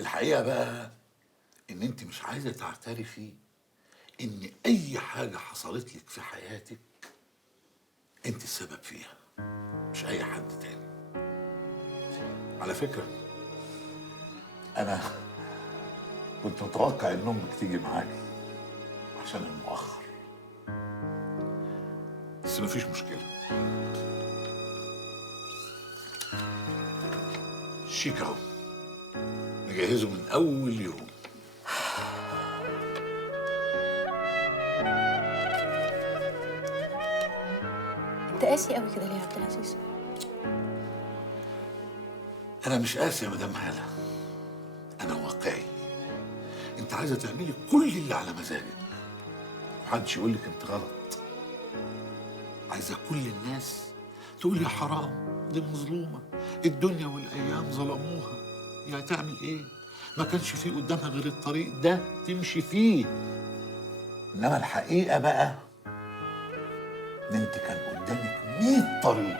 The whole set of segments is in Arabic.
الحقيقه بقى ان انت مش عايزه تعترفي ان اي حاجه حصلت لك في حياتك انت السبب فيها، مش اي حد تاني. على فكره انا كنت متوقع ان امك تيجي معاكي عشان المؤخر، بس مفيش مشكله. شيك اهو، نجهزه من اول يوم. انت قاسي قوي كده ليه يا عبد العزيز؟ انا مش قاسي يا مدام هاله، انا واقعي. انت عايزه تعملي كل اللي على مزاجك، محدش يقول لك انت غلط. عايزه كل الناس تقول يا حرام دي مظلومه، الدنيا والايام ظلموها، يا تعمل ايه؟ ما كانش فيه قدامها غير الطريق ده تمشي فيه. انما الحقيقه بقى ان انت كان قدامك 100 طريق،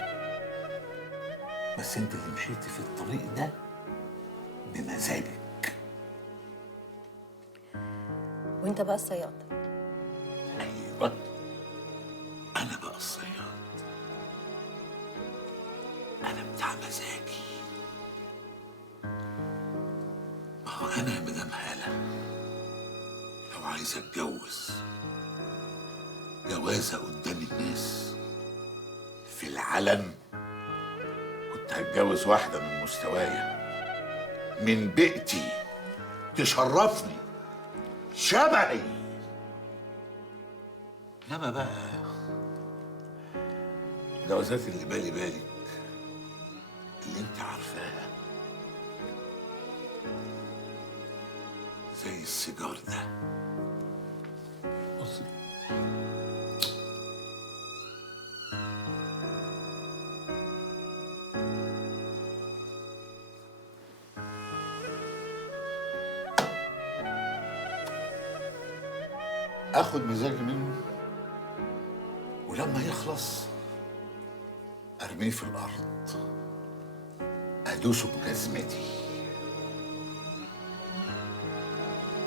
بس انت اللي مشيتي في الطريق ده بمزاجك. وانت بقى الصياد. ايوه، انا بقى الصياد، انا بتاع مزاجي. ما هو انا يا مدام هاله لو عايز اتجوز جوازه قدام الناس في العلن كنت هتجوز واحده من مستوايا، من بيئتي، تشرفني، شبهي. انما بقى الجوازات اللي بالك اللي انت عارفاها زي السيجار ده. بصي، اخد مزاجي منه ولما يخلص ارميه في الارض، ادوسه بجزمتي.